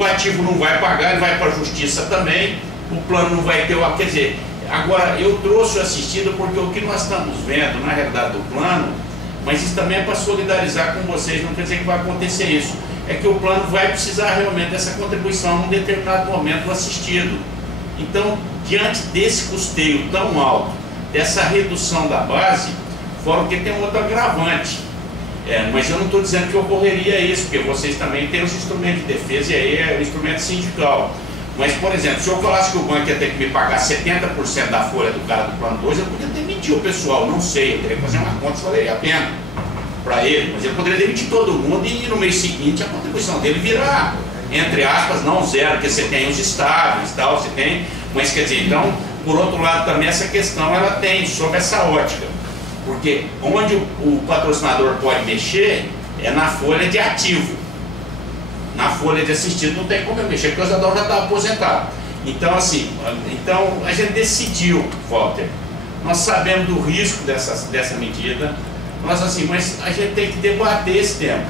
o ativo não vai pagar, ele vai para a justiça também, o plano não vai ter, quer dizer, agora eu trouxe o assistido porque o que nós estamos vendo na realidade do plano, mas isso também é para solidarizar com vocês, não quer dizer que vai acontecer isso, é que o plano vai precisar realmente dessa contribuição num determinado momento do assistido. Então, diante desse custeio tão alto, dessa redução da base, fora que tem um outro agravante. Mas eu não estou dizendo que ocorreria isso, porque vocês também têm os instrumentos de defesa e aí é o instrumento sindical. Mas, por exemplo, se eu falasse que o banco ia ter que me pagar 70% da folha do cara do plano 2, eu poderia demitir o pessoal, não sei, eu teria que fazer uma conta se valeria a pena para ele, mas eu poderia demitir todo mundo e no mês seguinte a contribuição dele virar, entre aspas, não zero, porque você tem os estáveis, tal, você tem, mas quer dizer, então, por outro lado também essa questão ela tem, sob essa ótica, porque onde o patrocinador pode mexer é na folha de ativo. Na folha de assistido não tem como eu mexer, porque o Zadão já está aposentado. Então, assim, a gente decidiu, Walter, nós sabemos do risco dessa medida, nós assim, mas a gente tem que debater esse tema.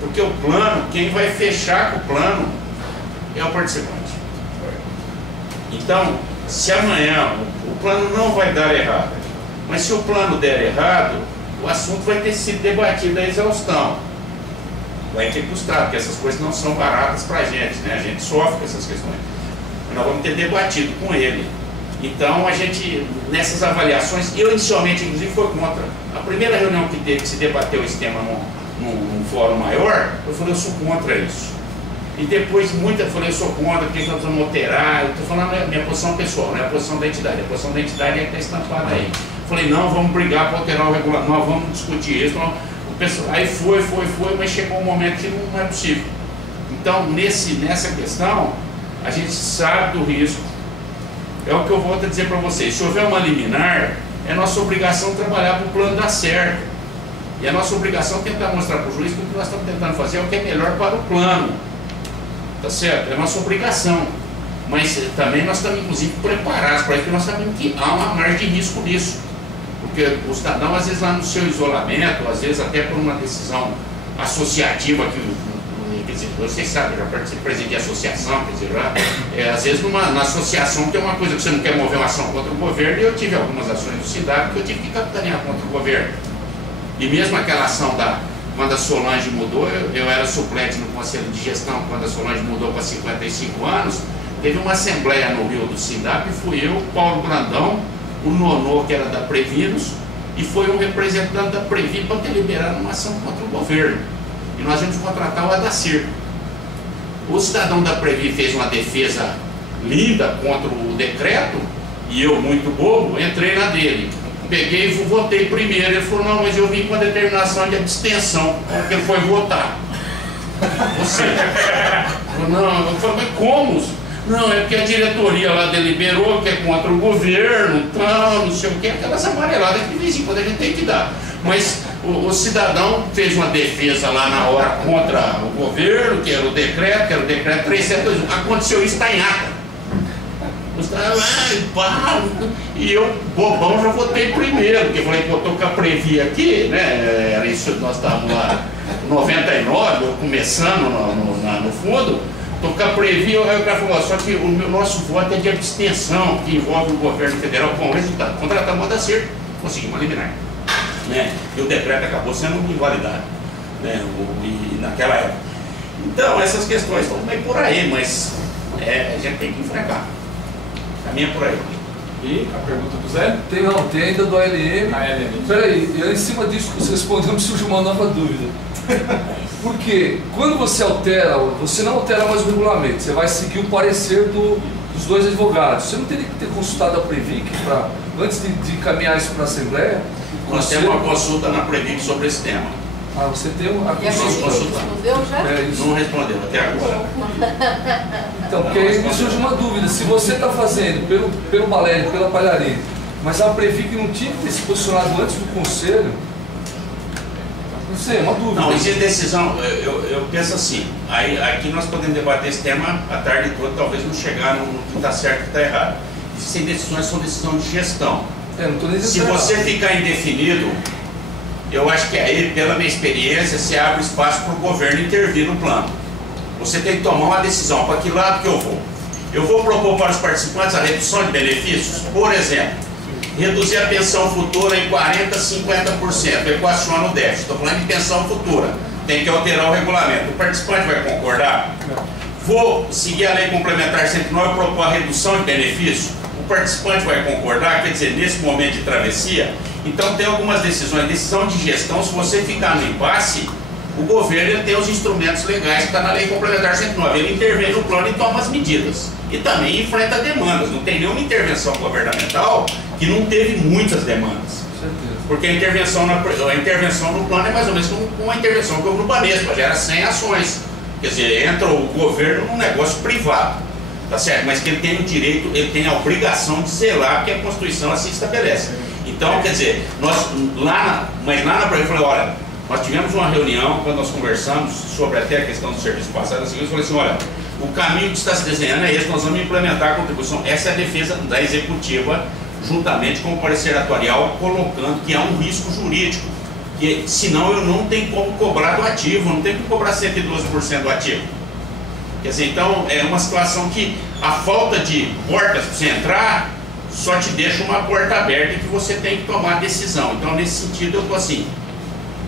Porque o plano, quem vai fechar com o plano é o participante. Então, se amanhã o plano não vai dar errado, mas se o plano der errado, o assunto vai ter sido debatido à exaustão. Vai ter que custar, porque essas coisas não são baratas para a gente, né? A gente sofre com essas questões. Nós vamos ter debatido com ele. Então, a gente, nessas avaliações, eu inicialmente, inclusive, fui contra. A primeira reunião que teve, que se debateu esse tema num fórum maior, eu falei, eu sou contra isso. E depois, eu falei, eu sou contra, porque nós vamos alterar. Eu estou falando a minha posição pessoal, não é a posição da entidade. A posição da entidade é que está estampada aí. Eu falei, não, vamos brigar para alterar o regulamento, nós vamos discutir isso. Aí foi, mas chegou um momento que não é possível. Então, nessa questão, a gente sabe do risco. É o que eu volto a dizer para vocês. Se houver uma liminar, é nossa obrigação trabalhar para o plano dar certo. E é nossa obrigação tentar mostrar para o juiz que o que nós estamos tentando fazer é o que é melhor para o plano. Tá certo? É nossa obrigação. Mas também nós estamos, inclusive, preparados para isso, porque nós sabemos que há uma margem de risco nisso. Porque o cidadão, às vezes, lá no seu isolamento, às vezes até por uma decisão associativa, quer dizer, vocês sabem, já presidente de associação, quer dizer, às vezes na associação tem uma coisa que você não quer mover uma ação contra o governo, e eu tive algumas ações do CIDAB que eu tive que capitanear contra o governo. E mesmo aquela ação quando a Solange mudou, eu era suplente no Conselho de Gestão, quando a Solange mudou para 55 anos, teve uma assembleia no Rio do CIDAB, e fui eu, Paulo Brandão, o Nonô, que era da Previnos, e foi um representante da Previ para ter liberado uma ação contra o governo. E nós íamos contratar o Adacir. O cidadão da Previ fez uma defesa linda contra o decreto, e eu, muito bobo, entrei na dele. Peguei e votei primeiro. Ele falou, não, mas eu vim com a determinação de abstenção, porque ele foi votar. Ou seja, não, eu falei, mas como? Não, é porque a diretoria lá deliberou que é contra o governo, tal, não sei o que, aquelas amareladas que de vez em quando a gente tem que dar. Mas o cidadão fez uma defesa lá na hora contra o governo, que era o decreto 3721. Aconteceu isso, está em ata. E eu, bobão, já votei primeiro, porque falei, pô, tô com a Previ aqui, né? Era isso, nós estávamos lá em 99, eu começando no fundo. Tocar Previ, aí o cara falou, só que o nosso voto é de abstenção, que envolve o governo federal. Bom, resultado, contratamos o Adacir, conseguimos eliminar. Né? E o decreto acabou sendo invalidado, né? E naquela época. Então, essas questões estão meio por aí, mas a gente tem que enfrentar. Caminha por aí. E a pergunta do Zé? Tem ainda do ALM. ALM. Peraí, e em cima disso que você respondeu, me surge uma nova dúvida. Porque quando você altera, você não altera mais o regulamento, você vai seguir o parecer dos dois advogados. Você não teria que ter consultado a Previc antes de encaminhar isso para a Assembleia? Nós temos uma consulta na Previc sobre esse tema. Ah, você tem a consulta. Respondeu já? Não respondeu até agora. Então, porque aí me surge uma dúvida, se você está fazendo pelo Valério, pela Palharim, mas a Previc não tinha que ter se posicionado antes do Conselho, não sei, é uma dúvida. Não, existe decisão, eu penso assim, aqui nós podemos debater esse tema a tarde toda, talvez não chegar no que está certo e que está errado. Existem decisões, são decisões de gestão. Não tô nem Se você ficar indefinido, eu acho que aí, pela minha experiência, se abre espaço para o governo intervir no plano. você tem que tomar uma decisão. Para que lado que eu vou? Eu vou propor para os participantes a redução de benefícios, por exemplo, reduzir a pensão futura em 40%, 50%, equaciona o déficit. Estou falando de pensão futura, tem que alterar o regulamento. O participante vai concordar? Vou seguir a lei complementar 109 e propor a redução de benefícios. O participante vai concordar, quer dizer, nesse momento de travessia. Então tem algumas decisões, decisão de gestão, se você ficar no impasse, o governo ele tem os instrumentos legais que está na lei complementar 109, ele intervém no plano e toma as medidas. E também enfrenta demandas, não tem nenhuma intervenção governamental que não teve muitas demandas. Porque a intervenção no plano é mais ou menos como uma intervenção que houve no Banespa, já era 100 ações. Quer dizer, entra o governo num negócio privado, tá certo? Mas que ele tem o direito, ele tem a obrigação de zelar, que a Constituição assim estabelece. Então, quer dizer, nós lá na Praia, eu falei, olha, nós tivemos uma reunião, quando nós conversamos sobre até a questão do serviço passado, eu falei assim, olha, o caminho que está se desenhando é esse, nós vamos implementar a contribuição, essa é a defesa da executiva, juntamente com o parecer atuarial, colocando que há um risco jurídico, que senão eu não tenho como cobrar do ativo, não tenho como cobrar 112% do ativo. Quer dizer, então é uma situação que a falta de portas para você entrar só te deixa uma porta aberta e que você tem que tomar decisão. Então, nesse sentido, eu estou assim,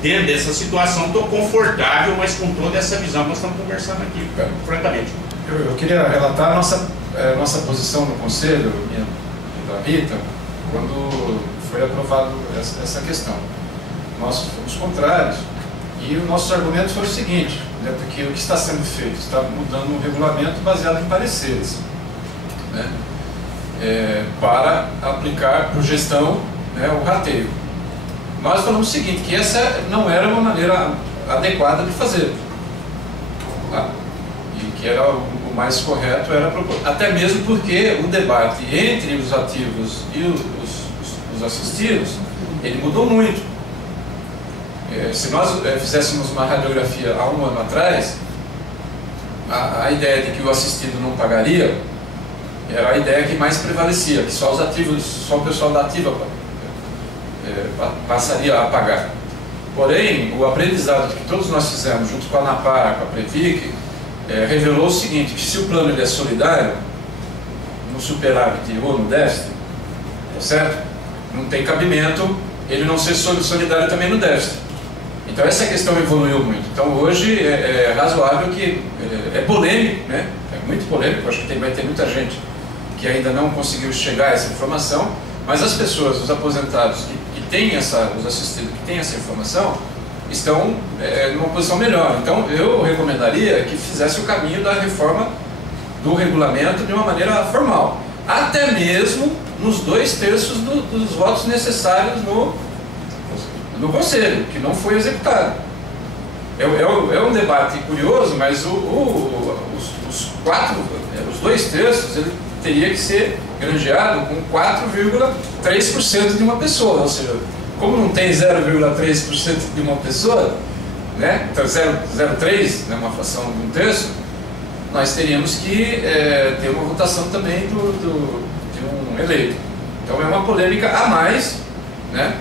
dentro dessa situação, estou confortável, mas com toda essa visão que nós estamos conversando aqui, francamente. Eu queria relatar a nossa posição no Conselho, e da Rita, quando foi aprovado essa questão. Nós fomos contrários e o nosso argumento foi o seguinte, né, porque o que está sendo feito? Está mudando um regulamento baseado em pareceres, né, para aplicar por gestão, né, o rateio. Nós falamos o seguinte, que essa não era uma maneira adequada de fazer, tá? E que era o mais correto era propor, até mesmo porque o debate entre os ativos e os assistidos, ele mudou muito. Se nós fizéssemos uma radiografia há um ano atrás, a ideia de que o assistido não pagaria era a ideia que mais prevalecia, que só os ativos, só o pessoal da ativa passaria a pagar. Porém, o aprendizado que todos nós fizemos junto com a ANAPAR, com a Previc, revelou o seguinte, que se o plano ele é solidário, no superávit ou no déficit, certo? Não tem cabimento ele não ser solidário também no déficit. Então essa questão evoluiu muito. Então hoje é razoável que é polêmico, né? É muito polêmico, acho que vai ter muita gente que ainda não conseguiu chegar a essa informação, mas as pessoas, os aposentados que têm os assistidos que têm essa informação, estão numa posição melhor. Então eu recomendaria que fizesse o caminho da reforma do regulamento de uma maneira formal, até mesmo nos 2/3 dos votos necessários no Conselho, que não foi executado. É um debate curioso, mas os 2/3 ele teria que ser granjeado com 4,3% de uma pessoa, ou seja, como não tem 0,3% de uma pessoa, né, então 0,03, né, uma fração de 1/3, nós teríamos que ter uma votação também de um eleito. Então é uma polêmica a mais, né,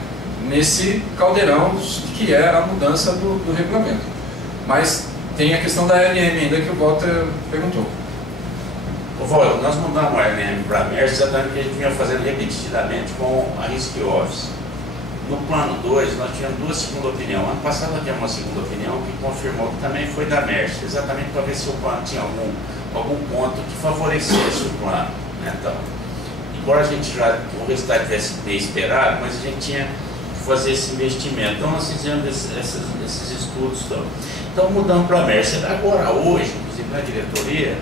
nesse caldeirão que é a mudança do regulamento. Mas tem a questão da ANM ainda que o Walter perguntou. Walter, nós mudamos a ANM para a MERS exatamente porque a gente vinha fazendo repetidamente com a Risk Office. No plano 2, nós tínhamos duas segundas opiniões. Ano passado nós tivemos uma segunda opinião que confirmou que também foi da MERS, exatamente para ver se o plano tinha algum ponto que favorecesse o plano, né? Então, embora a gente o resultado tivesse bem esperado, mas a gente tinha que fazer esse investimento. Então nós fizemos esses estudos. Então mudamos para a MERS. Agora, hoje, inclusive na diretoria,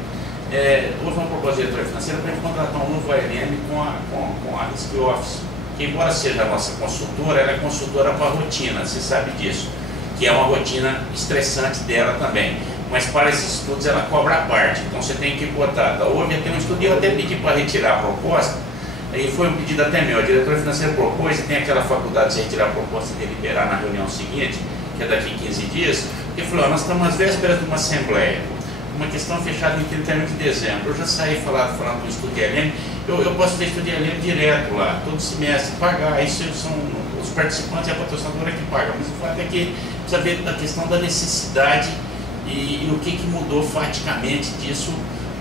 houve uma proposta de diretoria financeira para a gente contratar um novo ANM com a Risk Office, que embora seja a nossa consultora, ela é consultora para a rotina, você sabe disso, que é uma rotina estressante dela também. Mas para esses estudos ela cobra a parte, então você tem que botar. Houve até um estudo e eu até pedi para retirar a proposta, aí foi um pedido até meu, a diretora financeira propôs, e tem aquela faculdade de você retirar a proposta e deliberar na reunião seguinte, que é daqui a 15 dias, e falou, nós estamos às vésperas de uma assembleia, uma questão fechada em 31 de dezembro, eu já saí falando do estudo de ANM, eu posso fazer estudo de ANM direto lá, todo semestre, pagar, isso são os participantes e a patrocinadora que pagam, mas o fato é que precisa ver a questão da necessidade E o que mudou faticamente disso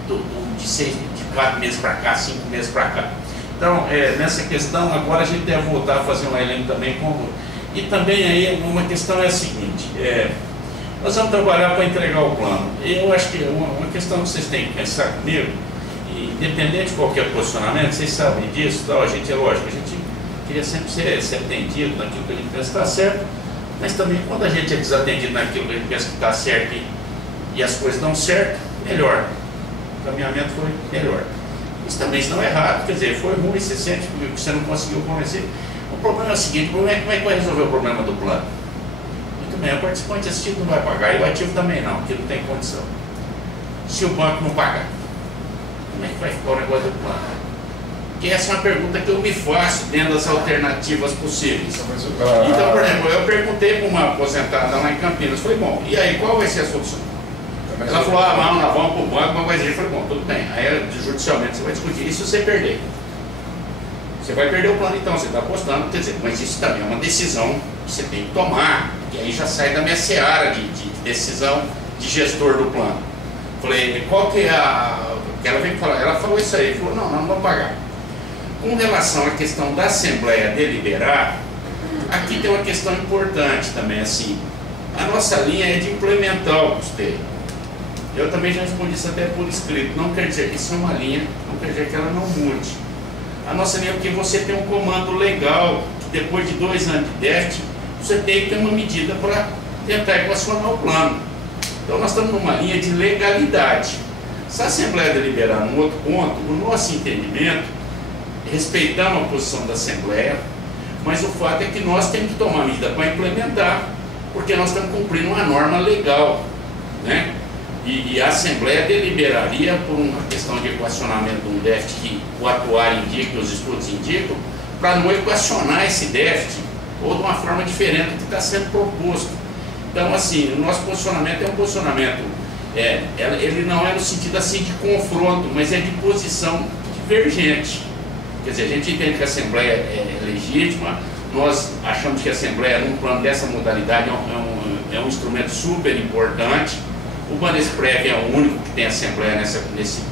de 4 meses para cá, 5 meses para cá. Então, nessa questão, agora a gente deve voltar a fazer um elenco também. E também aí uma questão é a seguinte, nós vamos trabalhar para entregar o plano. Eu acho que uma questão que vocês têm que pensar comigo, e independente de qualquer posicionamento, vocês sabem disso, tal, a gente, é lógico, a gente queria sempre ser atendido naquilo que a gente pensa que está certo, mas também quando a gente é desatendido naquilo que a gente pensa que está certo e as coisas dão certo, melhor. O caminhamento foi melhor. Isso também não é errado, quer dizer, foi ruim, você sente que você não conseguiu convencer. O problema é o seguinte, como é que vai resolver o problema do plano? Muito bem, o participante assistido não vai pagar, e o ativo também não, porque não tem condição. Se o banco não pagar, como é que vai ficar o negócio do plano? Porque essa é uma pergunta que eu me faço dentro das alternativas possíveis. Então, por exemplo, eu perguntei para uma aposentada lá em Campinas, falei, bom, e aí, qual vai ser a solução? Ela falou, não, nós vamos para o banco, mas eu falei, bom, tudo bem, aí judicialmente você vai discutir isso se você perder. Você vai perder o plano então, você está apostando, quer dizer, mas isso também é uma decisão que você tem que tomar, e aí já sai da minha seara de decisão de gestor do plano. Falei, qual que é a... Ela veio falar, ela falou isso aí, falou, não vamos pagar. Com relação à questão da Assembleia deliberar, aqui tem uma questão importante também, assim, a nossa linha é de implementar o custeio. Eu também já respondi isso até por escrito, não quer dizer que isso é uma linha, não quer dizer que ela não mude. A nossa linha é porque você tem um comando legal, que depois de 2 anos de déficit, você tem que ter uma medida para tentar equacionar o plano. Então nós estamos numa linha de legalidade. Se a Assembleia deliberar num outro ponto, o nosso entendimento, respeitamos a posição da Assembleia, mas o fato é que nós temos que tomar medida para implementar, porque nós estamos cumprindo uma norma legal, né? E a Assembleia deliberaria por uma questão de equacionamento de um déficit que o atuário indica, os estudos indicam, para não equacionar esse déficit ou de uma forma diferente do que está sendo proposto. Então, assim, o nosso posicionamento é um posicionamento, ele não é no sentido assim de confronto, mas é de posição divergente. Quer dizer, a gente entende que a Assembleia é legítima, nós achamos que a Assembleia, num plano dessa modalidade, é um instrumento super importante. O Banesprev é o único que tem Assembleia nesse,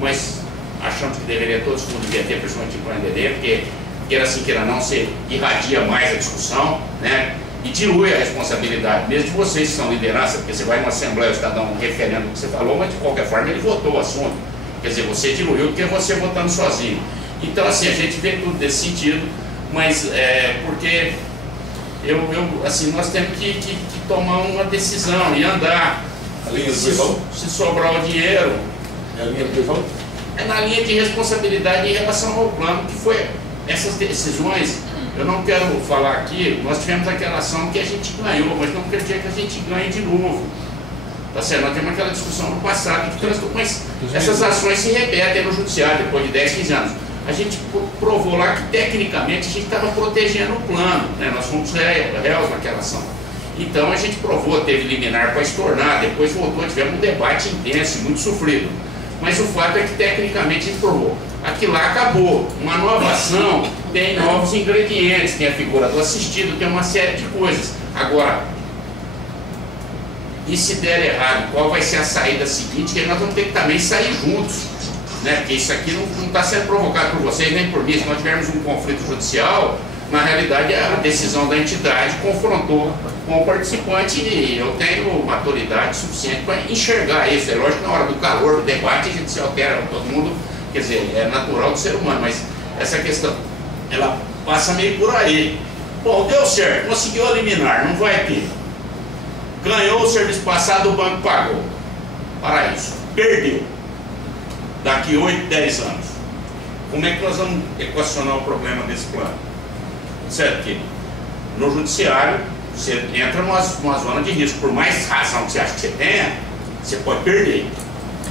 mas achamos que deveria todos os fundos ter, principalmente o PNDD, porque queira assim, queira não, você irradia mais a discussão, né? E dilui a responsabilidade, mesmo de vocês que são liderança, porque você vai numa Assembleia, o cidadão referendo o que você falou, mas de qualquer forma ele votou o assunto. Quer dizer, você diluiu do que você votando sozinho. Então, assim, a gente vê tudo desse sentido, mas porque assim, nós temos que tomar uma decisão e andar. A linha do Pivão? Se sobrar o dinheiro. É a linha do Pivão? É na linha de responsabilidade em relação ao plano, que foi essas decisões. Eu não quero falar aqui, nós tivemos aquela ação que a gente ganhou, mas não quer dizer que a gente ganhe de novo. Tá certo? Nós temos aquela discussão no passado, mas essas ações se repetem no judiciário depois de 10, 15 anos. A gente provou lá que tecnicamente a gente estava protegendo o plano, né? Nós fomos réus naquela ação. Então a gente provou, teve liminar para estornar, depois voltou, tivemos um debate intenso, muito sofrido. Mas o fato é que tecnicamente a gente provou. Aquilo lá acabou. Uma nova ação tem novos ingredientes, tem a figura do assistido, tem uma série de coisas. Agora, e se der errado, qual vai ser a saída seguinte? Que nós vamos ter que também sair juntos, né? Porque isso aqui não está sendo provocado por vocês nem por mim. Se nós tivermos um conflito judicial, na realidade a decisão da entidade confrontou com o participante e eu tenho maturidade suficiente para enxergar isso. É lógico que na hora do calor, do debate, a gente se altera, todo mundo, quer dizer, é natural do ser humano, mas essa questão, ela passa meio por aí. Bom, deu certo, conseguiu eliminar, não vai ter. Ganhou o serviço passado, o banco pagou. Para isso, perdeu. Daqui 8, 10 anos. Como é que nós vamos equacionar o problema desse plano? Certo que no judiciário você entra numa zona de risco. Por mais razão que você acha que você tenha, você pode perder.